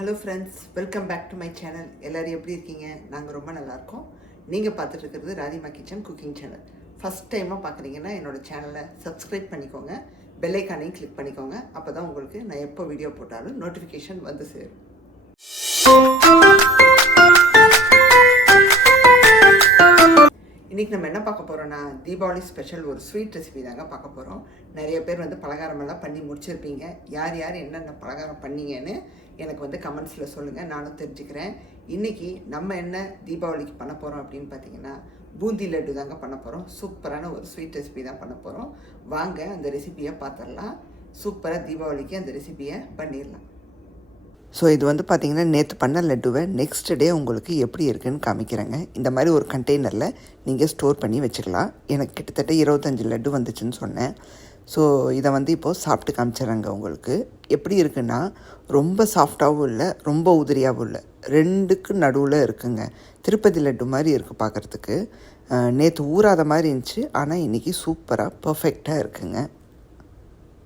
Hello friends, welcome back to my channel. எல்லோரும் எப்படி இருக்கீங்க? நாங்கள் ரொம்ப நல்லாயிருக்கோம். நீங்கள் பார்த்துட்டு இருக்கிறது Radhima kitchen cooking channel. First டைமாக பார்க்குறீங்கன்னா என்னோடய சேனலை சப்ஸ்கிரைப் பண்ணிக்கோங்க, பெல் ஐக்கானையும் கிளிக் பண்ணிக்கோங்க. அப்போ தான் உங்களுக்கு நான் எப்போ வீடியோ போட்டாலும் நோட்டிஃபிகேஷன் வந்து சேரும். இன்றைக்கி நம்ம என்ன பார்க்க போகிறோன்னா, தீபாவளி ஸ்பெஷல் ஒரு ஸ்வீட் ரெசிபி தாங்க பார்க்க போகிறோம். நிறைய பேர் பலகாரமெல்லாம் பண்ணி முடிச்சிருப்பீங்க. யார் யார் என்னென்ன பலகாரம் பண்ணீங்கன்னு எனக்கு கமெண்ட்ஸில் சொல்லுங்கள், நானும் தெரிஞ்சுக்கிறேன். இன்றைக்கி நம்ம என்ன தீபாவளிக்கு பண்ண போகிறோம் அப்படின்னு பார்த்தீங்கன்னா, பூந்தி லட்டு தாங்க பண்ண போகிறோம். சூப்பரான ஒரு ஸ்வீட் ரெசிபி தான் பண்ண போகிறோம். வாங்க அந்த ரெசிபியை பார்த்துடலாம். சூப்பராக தீபாவளிக்கு அந்த ரெசிபியை பண்ணிடலாம். ஸோ இது பார்த்திங்கன்னா நேற்று பண்ண லட்டுவை நெக்ஸ்ட் டே உங்களுக்கு எப்படி இருக்குதுன்னு காமிக்கிறேங்க. இந்த மாதிரி ஒரு கண்டெய்னரில் நீங்கள் ஸ்டோர் பண்ணி வச்சுக்கலாம். எனக்கு கிட்டத்தட்ட 25 லட்டு வந்துச்சுன்னு சொன்னேன். ஸோ இதை இப்போது சாப்பிட்டு காமிச்சிட்றேங்க. உங்களுக்கு எப்படி இருக்குன்னா, ரொம்ப சாஃப்டாகவும் இல்லை, ரொம்ப உதிரியாகவும் இல்லை, ரெண்டுக்கு நடுவில் இருக்குங்க. திருப்பதி லட்டு மாதிரி இருக்குது பார்க்குறதுக்கு. நேற்று ஊறாத மாதிரி இருந்துச்சு, ஆனால் இன்றைக்கி சூப்பராக பர்ஃபெக்டாக இருக்குங்க.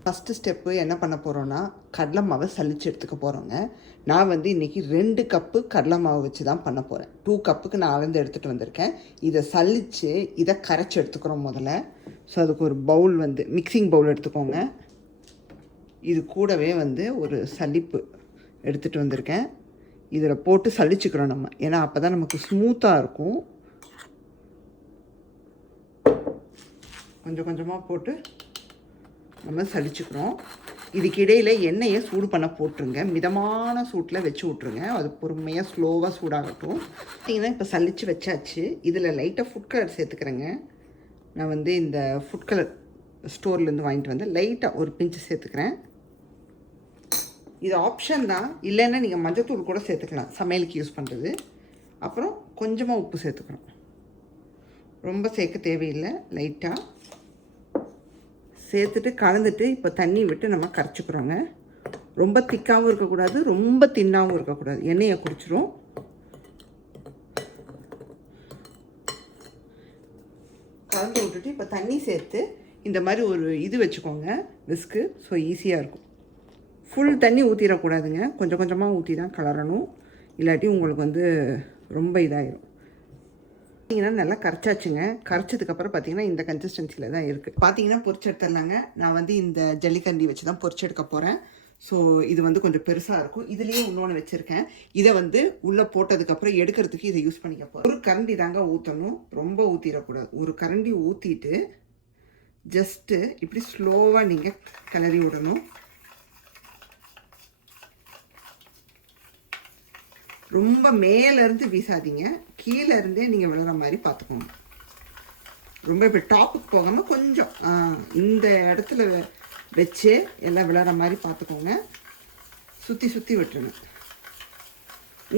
ஃபஸ்ட்டு ஸ்டெப்பு என்ன பண்ண போகிறோன்னா, கடலை மாவை சலிச்சு எடுத்துக்க போகிறோங்க. நான் இன்றைக்கி 2 கப்பு கடலை மாவு வச்சு தான் பண்ண போகிறேன். 2 கப்புக்கு நான் அளந்து எடுத்துகிட்டு வந்திருக்கேன். இதை சலித்து இதை கரைச்சி எடுத்துக்கிறோம் முதல்ல. ஸோ அதுக்கு ஒரு பவுல் மிக்சிங் பவுல் எடுத்துக்கோங்க. இது கூடவே ஒரு சலிப்பு எடுத்துகிட்டு வந்திருக்கேன். இதில் போட்டு சலிச்சுக்கிறோம் நம்ம, ஏன்னா அப்போ தான் நமக்கு ஸ்மூத்தாக இருக்கும். கொஞ்சம் கொஞ்சமாக போட்டு நம்ம சலிச்சுக்கிறோம். இதுக்கு இடையில் எண்ணெயை சூடு பண்ண போட்டுருங்க. மிதமான சூட்டில் வச்சு விட்ருங்க. அது பொறுமையாக ஸ்லோவாக சூடாகட்டும். பார்த்திங்கன்னா இப்போ சலிச்சு வச்சாச்சு. இதில் லைட்டாக ஃபுட் கலர் சேர்த்துக்கிறேங்க. நான் இந்த ஃபுட் கலர் ஸ்டோர்லேருந்து வாங்கிட்டு லைட்டாக ஒரு பிஞ்சு சேர்த்துக்கிறேன். இது ஆப்ஷன் தான், இல்லைன்னா நீங்கள் மஞ்சத்தூள் கூட சேர்த்துக்கலாம், சமையலுக்கு யூஸ் பண்ணுறது. அப்புறம் கொஞ்சமாக உப்பு சேர்த்துக்கிறோம். ரொம்ப சேர்க்க தேவையில்லை, லைட்டாக சேர்த்துட்டு கலந்துட்டு இப்போ தண்ணி விட்டு நம்ம கரைச்சிக்கிறோங்க. ரொம்ப திக்காகவும் இருக்கக்கூடாது, ரொம்ப தின்னாகவும் இருக்கக்கூடாது. எண்ணெயை குடிச்சிரும். கலந்து விட்டுட்டு இப்போ தண்ணி சேர்த்து இந்த மாதிரி ஒரு இது வச்சுக்கோங்க, விஸ்கு. ஸோ ஈஸியாக இருக்கும். ஃபுல் தண்ணி ஊற்றிடக்கூடாதுங்க, கொஞ்சம் கொஞ்சமாக ஊற்றி தான் கலரணும். இல்லாட்டி உங்களுக்கு ரொம்ப இதாகிடும். பார்த்தீங்கன்னா நல்லா கரைச்சாச்சுங்க. கரைச்சதுக்கப்புறம் பார்த்தீங்கன்னா இந்த கன்சிஸ்டன்சியில் தான் இருக்குது. பார்த்தீங்கன்னா பொரிச்சு எடுத்துடலாங்க. நான் இந்த ஜல்லிக்கண்டி வச்சு தான் பொரிச்சு எடுக்க போகிறேன். ஸோ இது கொஞ்சம் பெருசாக இருக்கும். இதுலேயே இன்னொன்று வச்சுருக்கேன். இதை உள்ளே போட்டதுக்கப்புறம் எடுக்கிறதுக்கு இதை யூஸ் பண்ணிக்க போகிறேன். ஒரு கரண்டி தாங்க ஊற்றணும், ரொம்ப ஊற்றிடக்கூடாது. ஒரு கரண்டி ஊற்றிட்டு ஜஸ்ட்டு இப்படி ஸ்லோவாக நீங்கள் கிளறி விடணும். ரொம்ப மேலேருந்து வீசாதீங்க, கீழே இருந்தே நீங்கள் விழுற மாதிரி பார்த்துக்கோங்க. ரொம்ப இப்போ டாப்புக்கு போகாமல் கொஞ்சம் இந்த இடத்துல வச்சு எல்லாம் விழுற மாதிரி பார்த்துக்கோங்க. சுற்றி சுற்றி விட்டுருங்க.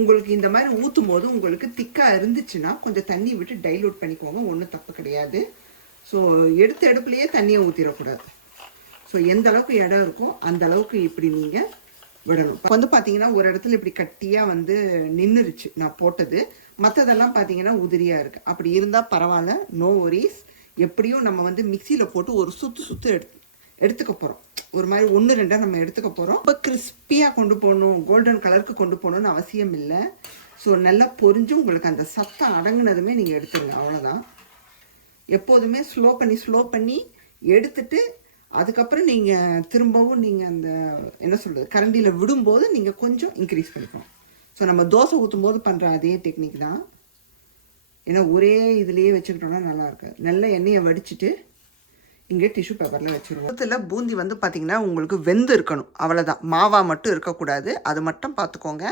உங்களுக்கு இந்த மாதிரி ஊற்றும் போது உங்களுக்கு திக்காக இருந்துச்சுன்னா கொஞ்சம் தண்ணி விட்டு டைலூட் பண்ணிக்கோங்க, ஒன்றும் தப்பு கிடையாது. ஸோ எடுத்த அடுப்புலையே தண்ணியை ஊற்றிடக்கூடாது. ஸோ எந்த அளவுக்கு இடம் இருக்கோ அந்த அளவுக்கு இப்படி நீங்கள் விடணும். பார்த்தீங்கன்னா ஒரு இடத்துல இப்படி கட்டியாக நின்றுருச்சு நான் போட்டது. மற்றதெல்லாம் பார்த்தீங்கன்னா உதிரியாக இருக்குது. அப்படி இருந்தால் பரவாயில்ல, நோ ஒரீஸ். எப்படியும் நம்ம மிக்சியில் போட்டு ஒரு சுற்று எடுத்துக்க போகிறோம். ஒரு மாதிரி 1-2 நம்ம எடுத்துக்க போகிறோம். ரொம்ப கிறிஸ்பியாக கொண்டு போகணும், கோல்டன் கலருக்கு கொண்டு போகணுன்னு அவசியம் இல்லை. ஸோ நல்லா பொரிஞ்சு உங்களுக்கு அந்த சத்தம் அடங்குனதுமே நீங்கள் எடுத்துருங்க, அவ்வளோதான். எப்போதுமே ஸ்லோ பண்ணி எடுத்துட்டு அதுக்கப்புறம் நீங்கள் திரும்பவும் நீங்கள் அந்த என்ன சொல்கிறது கரண்டியில் விடும்போது நீங்கள் கொஞ்சம் இன்க்ரீஸ் பண்ணிக்கணும். ஸோ நம்ம தோசை ஊற்றும் போது பண்ணுற அதே டெக்னிக் தான். ஏன்னா ஒரே இதுலேயே வச்சுக்கிட்டோம்னா நல்லா இருக்காது. நல்ல எண்ணெயை வடிச்சிட்டு இங்கே டிஷ்யூ பேப்பரில் வச்சுருவோம். இதில் பூந்தி பார்த்திங்கன்னா உங்களுக்கு வெந்து இருக்கணும், அவ்வளோதான். மாவாக மட்டும் இருக்கக்கூடாது, அது மட்டும் பார்த்துக்கோங்க.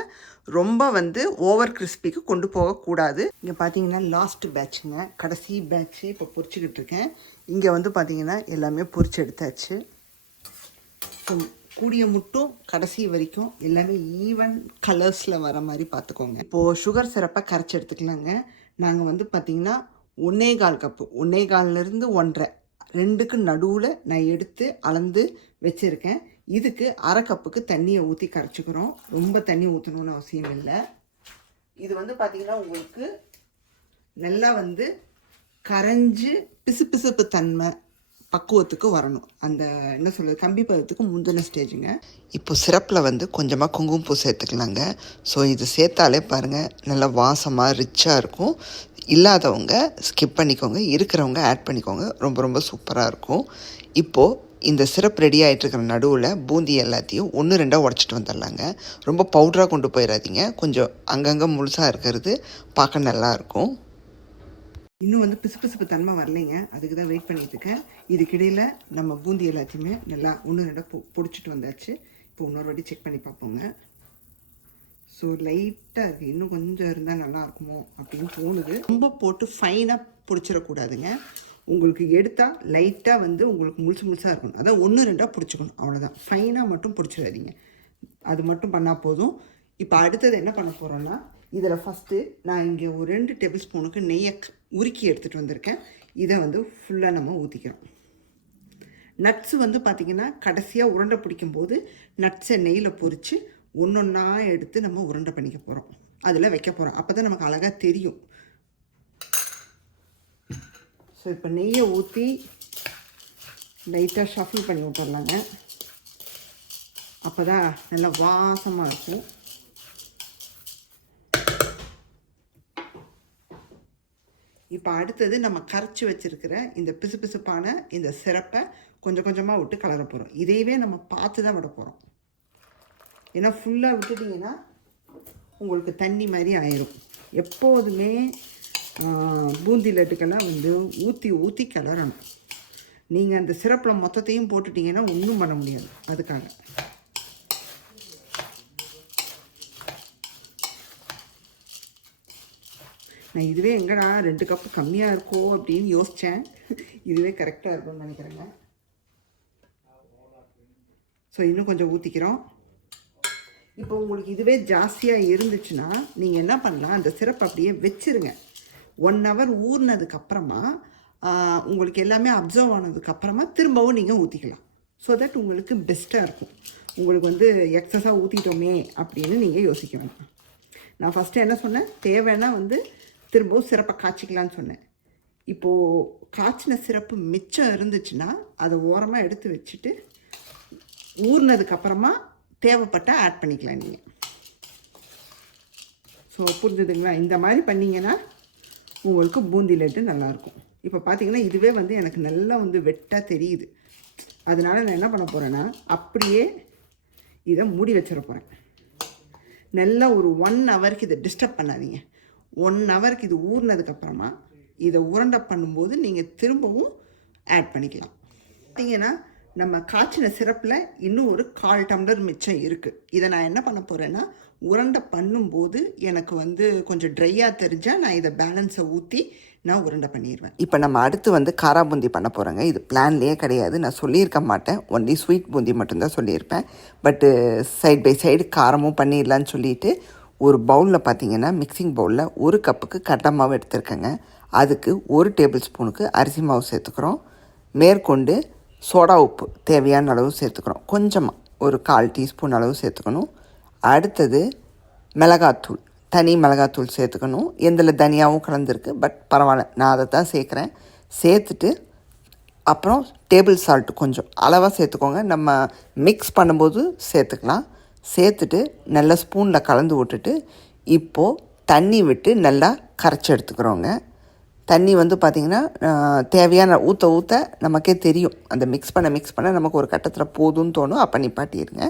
ரொம்ப ஓவர் கிறிஸ்பிக்கு கொண்டு போகக்கூடாது. இங்கே பார்த்தீங்கன்னா லாஸ்ட் பேட்சுங்க, கடைசி பேட்ச்சு இப்போ பொரிச்சிக்கிட்டு இருக்கேன். இங்கே பார்த்தீங்கன்னா எல்லாமே பொரிச்சு எடுத்தாச்சு. ஸோ கூடிய மட்டும் கடைசி வரைக்கும் எல்லாமே ஈவன் கலர்ஸில் வர மாதிரி பார்த்துக்கோங்க. இப்போது சுகர் சிரப்பை கரைச்சி எடுத்துக்கலாங்க. நாங்கள் பார்த்தீங்கன்னா 1/4 கப்பு, 1/4லேருந்து 1.5, 2க்கு நடுவில் நான் எடுத்து அளந்து வச்சுருக்கேன். இதுக்கு 1/2 கப்புக்கு தண்ணியை ஊற்றி கரைச்சிக்கிறோம். ரொம்ப தண்ணி ஊற்றணுன்னு அவசியம் இல்லை. இது பார்த்திங்கன்னா உங்களுக்கு நல்லா கரைஞ்சி பிசுபிசுப்பு தன்மை பக்குவத்துக்கு வரணும். அந்த என்ன சொல்கிறது, கம்பி பதத்துக்கு முந்தின ஸ்டேஜுங்க. இப்போ சிரப்பில் வந்து கொஞ்சமாக குங்குமப்பூ சேர்த்துக்கலாங்க. ஸோ இது சேர்த்தாலே பாருங்கள் நல்லா வாசமாக ரிச்சாக இருக்கும். இல்லாதவங்க ஸ்கிப் பண்ணிக்கோங்க, இருக்கிறவங்க ஆட் பண்ணிக்கோங்க. ரொம்ப ரொம்ப சூப்பராக இருக்கும். இப்போது இந்த சிரப் ரெடி ஆகிட்டுருக்கிற நடுவில் பூந்தி எல்லாத்தையும் 1-2 உடச்சிட்டு வந்துடலாங்க. ரொம்ப பவுடராக கொண்டு போயிடாதீங்க. கொஞ்சம் அங்கங்கே முழுசாக இருக்கிறது பார்க்க நல்லாயிருக்கும். இன்னும் வந்து பிசுபிசுப்பு தன்மை வரலைங்க, அதுக்கு தான் வெயிட் பண்ணிட்டுருக்கேன். இதுக்கிடையில் நம்ம பூந்தி எல்லாத்தையுமே நல்லா 1-2 பொடிச்சிட்டு வந்தாச்சு. இப்போ இன்னொரு வாட்டி செக் பண்ணி பார்ப்போங்க. ஸோ லைட்டாக இருக்குது, இன்னும் கொஞ்சம் இருந்தால் நல்லாயிருக்குமோ அப்படின்னு தோணுது. ரொம்ப போட்டு ஃபைனாக பிடிச்சிடக்கூடாதுங்க. உங்களுக்கு எடுத்தால் லைட்டாக வந்து உங்களுக்கு முழுசாக இருக்கணும். அதான் 1-2 பிடிச்சிக்கணும், அவ்வளோதான். ஃபைனாக மட்டும் பிடிச்சிடாதீங்க, அது மட்டும் பண்ணால் போதும். இப்போ அடுத்தது என்ன பண்ண போகிறோன்னா, இதில் ஃபஸ்ட்டு நான் இங்கே ஒரு 2 டேபிள் ஸ்பூனுக்கு நெய்யை உருக்கி எடுத்துகிட்டு வந்திருக்கேன். இதை வந்து ஃபுல்லாக நம்ம ஊற்றிக்கிறோம். நட்ஸு வந்து பார்த்திங்கன்னா கடைசியாக உருண்டை பிடிக்கும்போது நட்ஸை நெய்யில் பொரித்து ஒன்றா எடுத்து நம்ம உருண்டை பண்ணிக்க போகிறோம், அதில் வைக்க போகிறோம். அப்போ தான் நமக்கு அழகாக தெரியும். ஸோ இப்போ நெய்யை ஊற்றி லைட்டாக ஷஃபில் பண்ணி விட்டுறலாங்க. அப்போ தான் நல்லா வாசமாக இருக்கும். இப்போ அடுத்தது நம்ம கரைச்சி வச்சுருக்கிற இந்த பிசுபிசுப்பான இந்த சிரப்பை கொஞ்சம் கொஞ்சமாக விட்டு கலர போகிறோம். இதையவே நம்ம பார்த்து தான் விட போகிறோம். ஏன்னா ஃபுல்லாக விட்டுட்டிங்கன்னா உங்களுக்கு தண்ணி மாதிரி ஆயிரும். எப்போதுமே பூந்தி லட்டுக்கெல்லாம் வந்து ஊற்றி ஊற்றி கிளறணும். நீங்கள் அந்த சிரப்பில் மொத்தத்தையும் போட்டுட்டிங்கன்னா ஒன்றும் பண்ண முடியாது. அதுக்காக நான் இதுவே எங்கடா 2 கப்பு கம்மியாக இருக்கோ அப்படின்னு யோசித்தேன். இதுவே கரெக்டாக இருக்கும்னு நினைக்கிறேங்க. ஸோ இன்னும் கொஞ்சம் ஊற்றிக்கிறோம். இப்போ உங்களுக்கு இதுவே ஜாஸ்தியாக இருந்துச்சுன்னா நீங்கள் என்ன பண்ணலாம், அந்த சிரப் அப்படியே வச்சுருங்க. 1 hour ஊறினதுக்கப்புறமா உங்களுக்கு எல்லாமே அப்சர்வ் ஆனதுக்கப்புறமா திரும்பவும் நீங்கள் ஊற்றிக்கலாம். ஸோ தட் உங்களுக்கு பெஸ்ட்டாக இருக்கும். உங்களுக்கு வந்து எக்ஸஸாக ஊற்றிட்டோமே அப்படின்னு நீங்கள் யோசிக்க வேண்டாம். நான் ஃபஸ்ட்டு என்ன சொன்னேன், தேவைன்னா வந்து திரும்பவும் சிரப்பை காய்ச்சிக்கலான்னு சொன்னேன். இப்போது காய்ச்சின சிரப்பு மிச்சம் இருந்துச்சுன்னா அதை ஓரமாக எடுத்து வச்சுட்டு ஊறினதுக்கப்புறமா தேவைப்பட்டால் ஆட் பண்ணிக்கலாம் நீங்கள். ஸோ புரிஞ்சுதுங்களா? இந்த மாதிரி பண்ணிங்கன்னா உங்களுக்கு பூந்தி லட்டு நல்லாயிருக்கும். இப்போ பார்த்தீங்கன்னா இதுவே வந்து எனக்கு நல்லா வந்து வெட்டாக தெரியுது. அதனால் நான் என்ன பண்ண போகிறேன்னா அப்படியே இதை மூடி வச்சிட போகிறேன். நல்லா ஒரு 1 hourக்கு இதை டிஸ்டர்ப் பண்ணாதீங்க. 1 hourக்கு இது ஊறினதுக்கப்புறமா இதை உருண்டை பண்ணும்போது நீங்கள் திரும்பவும் ஆட் பண்ணிக்கலாம். பார்த்தீங்கன்னா நம்ம காய்ச்சின சிரப்பில் இன்னும் ஒரு 1/4 டம்ளர் மிச்சம் இருக்குது. இதை நான் என்ன பண்ண போகிறேன்னா, உருண்டை பண்ணும்போது எனக்கு வந்து கொஞ்சம் ட்ரையாக தெரிஞ்சால் நான் இதை பேலன்ஸை ஊற்றி நான் உருண்டை பண்ணிடுவேன். இப்போ நம்ம அடுத்து வந்து காரா பூந்தி பண்ண போகிறோங்க. இது பிளான்லேயே கிடையாது, நான் சொல்லியிருக்க மாட்டேன். ஒன்லி ஸ்வீட் பூந்தி மட்டும்தான் சொல்லியிருப்பேன். பட்டு சைட் பை சைடு காரமும் பண்ணிடலான்னு சொல்லிவிட்டு ஒரு பவுலில் பார்த்தீங்கன்னா மிக்சிங் பவுலில் 1 கப்புக்கு கடலை மாவு எடுத்துருக்கேங்க. அதுக்கு 1 டேபிள் ஸ்பூனுக்கு அரிசி மாவு சேர்த்துக்கிறோம். மேற்கொண்டு சோடா உப்பு தேவையான அளவு சேர்த்துக்கிறோம். கொஞ்சமாக ஒரு 1/4 டீஸ்பூன் அளவு சேர்த்துக்கணும். அடுத்தது மிளகாத்தூள், தனி மிளகாத்தூள் சேர்த்துக்கணும். எந்தில் தனியாகவும் கலந்துருக்கு, பட் பரவாயில்ல, நான் அதை தான் சேர்க்குறேன். சேர்த்துட்டு அப்புறம் டேபிள் சால்ட்டு கொஞ்சம் அளவாக சேர்த்துக்கோங்க. நம்ம மிக்ஸ் பண்ணும்போது சேர்த்துக்கலாம். சேர்த்துட்டு நல்லா ஸ்பூனில் கலந்து விட்டுட்டு இப்போது தண்ணி விட்டு நல்லா கரைச்சி எடுத்துக்கிறோங்க. தண்ணி வந்து பார்த்திங்கன்னா தேவையான ஊற்ற நமக்கே தெரியும். அந்த மிக்ஸ் பண்ண நமக்கு ஒரு கட்டத்தில் போதும்னு தோணும். அப்போ நிப்பாட்டிடுங்க.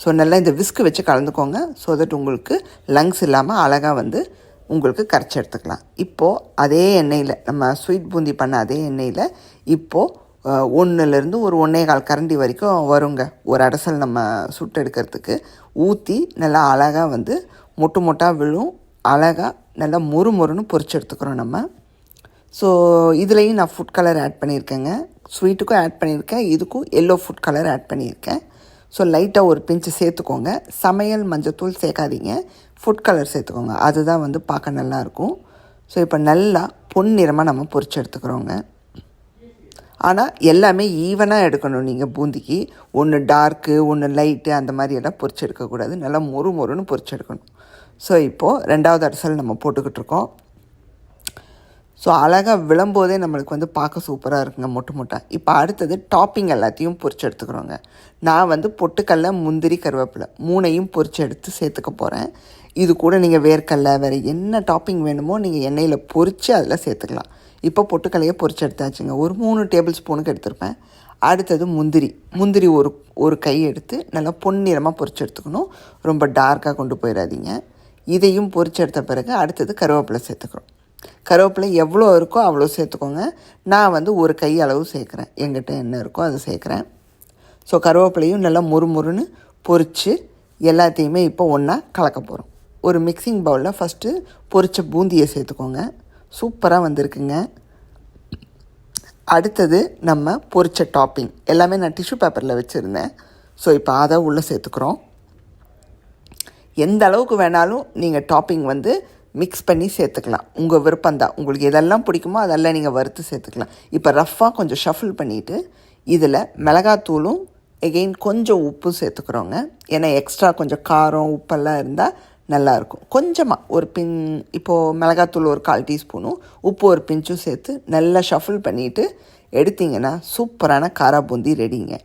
ஸோ நல்லா இந்த விஸ்கு வச்சு கலந்துக்கோங்க. ஸோ தட் உங்களுக்கு லங்ஸ் இல்லாமல் அழகாக வந்து உங்களுக்கு கரைச்சி எடுத்துக்கலாம். இப்போது அதே எண்ணெயில், நம்ம ஸ்வீட் பூந்தி பண்ண அதே எண்ணெயில் இப்போது 1லேருந்து ஒரு 1.25 கரண்டி வரைக்கும் வருங்க. ஒரு அடசல் நம்ம சுட்டு எடுக்கிறதுக்கு ஊற்றி நல்லா அழகாக வந்து மொட்டாக விழும். அழகாக நல்லா மொறுன்னு பொரிச்சு எடுத்துக்கிறோம் நம்ம. ஸோ இதுலேயும் நான் ஃபுட் கலர் ஆட் பண்ணியிருக்கேங்க. ஸ்வீட்டுக்கும் ஆட் பண்ணியிருக்கேன், இதுக்கும் எல்லோ ஃபுட் கலர் ஆட் பண்ணியிருக்கேன். ஸோ லைட்டாக ஒரு பிஞ்சு சேர்த்துக்கோங்க. சமையல் மஞ்சத்தூள் சேர்க்காதீங்க, ஃபுட் கலர் சேர்த்துக்கோங்க. அதுதான் வந்து பார்க்க நல்லாயிருக்கும். ஸோ இப்போ நல்லா பொன்னிறமாக நம்ம பொரிச்சு எடுத்துக்கிறோங்க. ஆனால் எல்லாமே ஈவனாக எடுக்கணும். நீங்கள் பூந்திக்கு ஒன்று டார்க்கு ஒன்று லைட்டு அந்த மாதிரி எல்லாம் பொரிச்சு எடுக்கக்கூடாது. நல்லா மொறுன்னு பொரிச்சு எடுக்கணும். ஸோ இப்போது 2வது அரிசல் நம்ம போட்டுக்கிட்டு இருக்கோம். ஸோ அழகாக விழும்போதே நம்மளுக்கு வந்து பார்க்க சூப்பராக இருக்குங்க மொட்டு மொட்டை. இப்போ அடுத்தது டாப்பிங் எல்லாத்தையும் பொரிச்சு எடுத்துக்கிறோங்க. நான் வந்து பொட்டுக்கடலை, முந்திரி, கருவேப்பிலை 3ஐயும் பொரிச்சு எடுத்து சேர்த்துக்க போகிறேன். இது கூட நீங்கள் வேர்க்கடலை வேறு என்ன டாப்பிங் வேணுமோ நீங்கள் எண்ணெயில் பொரித்து அதில் சேர்த்துக்கலாம். இப்போ பொட்டுக்கடலையை பொரிச்சு எடுத்தாச்சுங்க. ஒரு 3 டேபிள் ஸ்பூனுக்கு எடுத்துருப்பேன். அடுத்தது முந்திரி ஒரு கை எடுத்து நல்லா பொன்னிறமாக பொரிச்சு எடுத்துக்கணும். ரொம்ப டார்க்காக கொண்டு போயிடாதீங்க. இதையும் பொரிச்சு எடுத்த பிறகு அடுத்தது கருவேப்பிலை சேர்த்துக்கிறோம். கருவேப்பிலை எவ்வளோ இருக்கோ அவ்வளோ சேர்த்துக்கோங்க. நான் வந்து ஒரு கை அளவு சேர்க்குறேன். எங்கிட்ட என்ன இருக்கோ அதை சேர்க்குறேன். ஸோ கருவேப்பிலையும் நல்லா முறுமுறுன்னு பொரித்து எல்லாத்தையுமே இப்போ ஒன்றா கலக்க போகிறோம். ஒரு மிக்சிங் பவுலில் ஃபஸ்ட்டு பொரித்த பூந்தியை சேர்த்துக்கோங்க. சூப்பராக வந்திருக்குங்க. அடுத்தது நம்ம பொரித்த டாப்பிங் எல்லாமே நான் டிஷ்யூ பேப்பரில் வச்சுருந்தேன். ஸோ இப்போ அதை உள்ளே சேர்த்துக்கிறோம். எந்த அளவுக்கு வேணாலும் நீங்கள் டாப்பிங் வந்து மிக்ஸ் பண்ணி சேர்த்துக்கலாம். உங்கள் விருப்பம்தான். உங்களுக்கு எதெல்லாம் பிடிக்குமோ அதெல்லாம் நீங்கள் வறுத்து சேர்த்துக்கலாம். இப்போ ரஃப்பாக கொஞ்சம் ஷஃபில் பண்ணிவிட்டு இதில் மிளகாத்தூளும் எகெயின் கொஞ்சம் உப்பும் சேர்த்துக்கிறோங்க. ஏன்னா எக்ஸ்ட்ரா கொஞ்சம் காரம் உப்பெல்லாம் இருந்தால் நல்லாயிருக்கும். கொஞ்சமாக ஒரு இப்போது மிளகாத்தூள் ஒரு 1/4 டீஸ்பூனும் உப்பு ஒரு பிஞ்சும் சேர்த்து நல்லா ஷஃபில் பண்ணிவிட்டு எடுத்திங்கன்னா சூப்பரான காரா பூந்தி ரெடிங்க.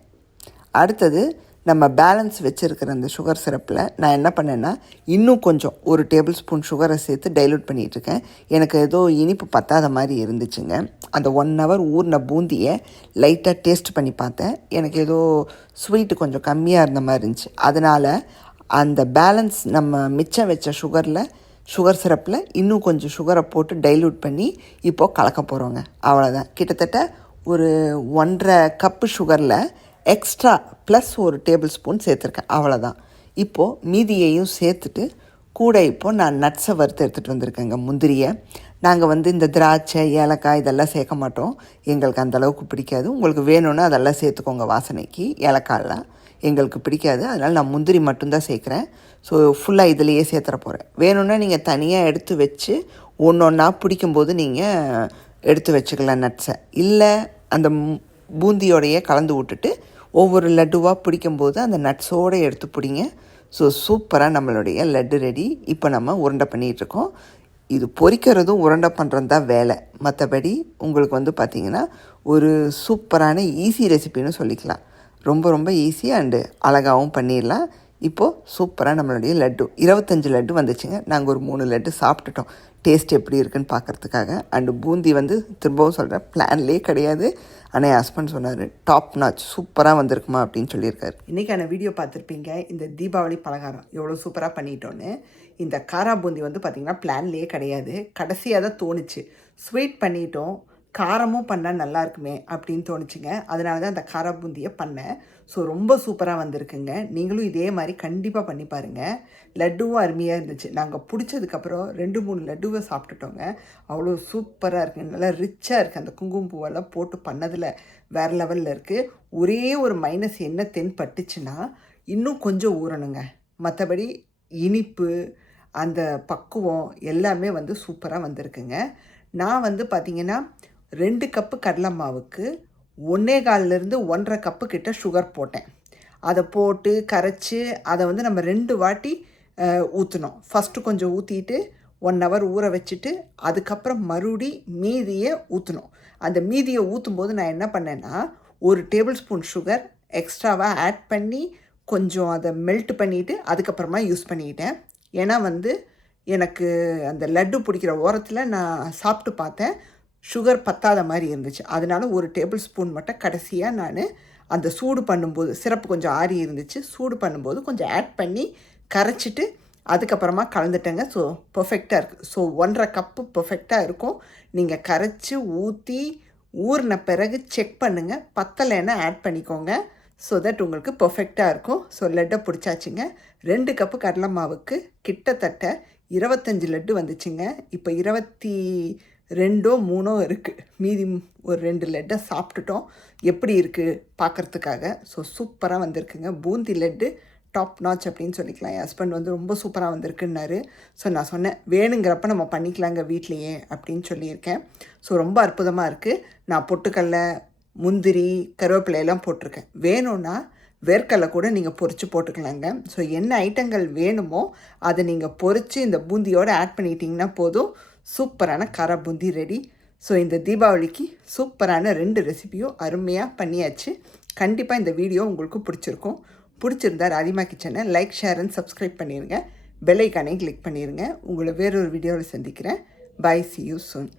அடுத்தது நம்ம பேலன்ஸ் வச்சுருக்கிற அந்த சுகர் சிரப்பில் நான் என்ன பண்ணேன்னா இன்னும் கொஞ்சம் ஒரு டேபிள் ஸ்பூன் சுகரை சேர்த்து டைல்யூட் பண்ணிகிட்ருக்கேன். எனக்கு ஏதோ இனிப்பு பத்தாத மாதிரி இருந்துச்சுங்க. அந்த 1 ஹவர் ஊறின பூந்தியை லைட்டாக டேஸ்ட் பண்ணி பார்த்தேன். எனக்கு ஏதோ ஸ்வீட்டு கொஞ்சம் கம்மியாக இருந்த மாதிரி இருந்துச்சு. அதனால் அந்த பேலன்ஸ் நம்ம மிச்சம் வச்ச சுகர் சிரப்பில் இன்னும் கொஞ்சம் சுகரை போட்டு டைல்யூட் பண்ணி இப்போது கலக்க போகிறோங்க. அவ்வளோதான். கிட்டத்தட்ட ஒரு 1.5 கப்பு சுகரில் எக்ஸ்ட்ரா ப்ளஸ் ஒரு டேபிள் ஸ்பூன் சேர்த்துருக்கேன். அவ்வளோதான். இப்போது மீதியையும் சேர்த்துட்டு கூட இப்போது நான் நட்ஸை வறுத்து எடுத்துகிட்டு வந்திருக்கேங்க. முந்திரியை நாங்கள் வந்து இந்த திராட்சை, ஏலக்காய் இதெல்லாம் சேர்க்க மாட்டோம். எங்களுக்கு அந்தளவுக்கு பிடிக்காது. உங்களுக்கு வேணும்னா அதெல்லாம் சேர்த்துக்கோங்க வாசனைக்கு. ஏலக்காயெல்லாம் எங்களுக்கு பிடிக்காது. அதனால் நான் முந்திரி மட்டும்தான் சேர்க்குறேன். ஸோ ஃபுல்லாக இதிலையே சேர்த்துற போகிறேன். வேணும்னா நீங்கள் தனியாக எடுத்து வச்சு ஒன்றா பிடிக்கும்போது நீங்கள் எடுத்து வச்சுக்கலாம் நட்ஸை. இல்லை அந்த பூந்தியோடையே கலந்து விட்டுட்டு ஒவ்வொரு லட்டுவாக பிடிக்கும்போது அந்த நட்ஸோடு எடுத்து பிடிங்க. ஸோ சூப்பராக நம்மளுடைய லட்டு ரெடி. இப்போ நம்ம உருண்டை பண்ணிகிட்ருக்கோம். இது பொரிக்கிறதும் உருண்டை பண்ணுறது தான் வேலை. மற்றபடி உங்களுக்கு வந்து பார்த்திங்கன்னா ஒரு சூப்பரான ஈஸி ரெசிபின்னு சொல்லிக்கலாம். ரொம்ப ரொம்ப ஈஸி அண்டு அழகாகவும் பண்ணிடலாம். இப்போது சூப்பராக நம்மளுடைய லட்டு 25 லட்டு வந்துச்சுங்க. நாங்கள் ஒரு 3 லட்டு சாப்பிட்டுட்டோம். டேஸ்ட் எப்படி இருக்குன்னு பார்க்குறதுக்காக. அண்டு பூந்தி வந்து திரும்பவும் சொல்கிறேன், பிளான்லேயே கிடையாது. ஆனால் என் ஹஸ்பண்ட் சொன்னார் டாப் நாச் சூப்பராக வந்திருக்குமா அப்படின்னு சொல்லியிருக்காரு. இன்றைக்கான வீடியோ பார்த்துருப்பீங்க. இந்த தீபாவளி பலகாரம் எவ்வளோ சூப்பராக பண்ணிட்டோன்னு. இந்த காரா பூந்தி வந்து பார்த்திங்கன்னா பிளான்லேயே கிடையாது. கடைசியாக தான் தோணுச்சு. ஸ்வீட் பண்ணிட்டோம், காரமும் பண்ணால் நல்லா இருக்குமே அப்படின்னு தோணுச்சுங்க. அதனால தான் அந்த காரா பூந்தியை பண்ணேன். ஸோ ரொம்ப சூப்பராக வந்திருக்குங்க. நீங்களும் இதே மாதிரி கண்டிப்பாக பண்ணி பாருங்கள். லட்டுவும் அருமையாக இருந்துச்சு. நாங்கள் பிடிச்சதுக்கப்புறம் 2-3 லட்டுவை சாப்பிட்டுட்டோங்க. அவ்வளோ சூப்பராக இருக்குது. நல்லா ரிச்சாக இருக்குது. அந்த குங்குமப்பூவெல்லாம் போட்டு பண்ணதில் வேறு லெவலில் இருக்குது. ஒரே ஒரு மைனஸ் என்ன தென்பட்டுச்சுன்னா இன்னும் கொஞ்சம் ஊறணுங்க. மற்றபடி இனிப்பு அந்த பக்குவம் எல்லாமே வந்து சூப்பராக வந்திருக்குங்க. நான் வந்து பார்த்திங்கன்னா 2 கப்பு கடலை மாவுக்கு 1.25 1.5 கப்பு கிட்ட சுகர் போட்டேன். அதை போட்டு கரைச்சி அதை வந்து நம்ம 2 வாட்டி ஊற்றணும். ஃபஸ்ட்டு கொஞ்சம் ஊற்றிட்டு 1 ஹவர் ஊற வச்சுட்டு அதுக்கப்புறம் மீதியை ஊற்றணும். அந்த மீதியை ஊற்றும்போது நான் என்ன பண்ணேன்னா ஒரு டேபிள் ஸ்பூன் சுகர் எக்ஸ்ட்ராவாக ஆட் பண்ணி கொஞ்சம் அதை மெல்ட் பண்ணிவிட்டு அதுக்கப்புறமா யூஸ் பண்ணிக்கிட்டேன். ஏன்னா வந்து எனக்கு அந்த லட்டு பிடிக்கிற ஓரத்தில் நான் சாப்பிட்டு பார்த்தேன், சுகர் பத்தாத மாதிரி இருந்துச்சு. அதனால ஒரு டேபிள் ஸ்பூன் மட்டும் கடைசியாக நான் அந்த சூடு பண்ணும்போது, சிரப்பு கொஞ்சம் ஆறி இருந்துச்சு, சூடு பண்ணும்போது கொஞ்சம் ஆட் பண்ணி கரைச்சிட்டு அதுக்கப்புறமா கலந்துட்டேங்க. ஸோ பர்ஃபெக்டாக இருக்குது. ஸோ 1.5 கப்பு பர்ஃபெக்டாக இருக்கும். நீங்கள் கரைச்சி ஊற்றி ஊறின பிறகு செக் பண்ணுங்கள். பத்தலைன்னா ஆட் பண்ணிக்கோங்க. ஸோ தட் உங்களுக்கு பர்ஃபெக்டாக இருக்கும். ஸோ லட்டை பிடிச்சாச்சுங்க. 2 கப்பு கடலை மாவுக்கு கிட்டத்தட்ட 25 லட்டு வந்துச்சுங்க. இப்போ 22 3 இருக்குது. மீதி ஒரு 2 லட்டை சாப்பிட்டுட்டோம். எப்படி இருக்குது பார்க்குறதுக்காக. ஸோ சூப்பராக வந்திருக்குங்க. பூந்தி லட்டு டாப் நாச் அப்படின்னு சொல்லிக்கலாம். என் ஹஸ்பண்ட் வந்து ரொம்ப சூப்பராக வந்திருக்குன்னாரு. ஸோ நான் சொன்னேன் வேணுங்கிறப்ப நம்ம பண்ணிக்கலாங்க வீட்லேயே அப்படின்னு சொல்லியிருக்கேன். ஸோ ரொம்ப அற்புதமாக இருக்குது. நான் பொட்டுக்கடலை, முந்திரி, கருவேப்பிலையெல்லாம் போட்டிருக்கேன். வேணும்னா வேர்க்கடலை கூட நீங்கள் பொரித்து போட்டுக்கலாங்க. ஸோ என்ன ஐட்டங்கள் வேணுமோ அதை நீங்கள் பொரித்து இந்த பூந்தியோடு ஆட் பண்ணிட்டீங்கன்னா போதும். சூப்பரான காரா பூந்தி ரெடி. ஸோ இந்த தீபாவளிக்கு சூப்பரான 2 ரெசிபியும் அருமையாக பண்ணியாச்சு. கண்டிப்பாக இந்த வீடியோ உங்களுக்கு பிடிச்சிருக்கும். பிடிச்சிருந்தா ராதிமா கிச்சனை லைக், ஷேர் அண்ட் சப்ஸ்கிரைப் பண்ணிடுங்க. பெல் ஐக்கானை கிளிக் பண்ணிடுங்க. உங்களை வேறொரு வீடியோவில் சந்திக்கிறேன். Bye, see you soon.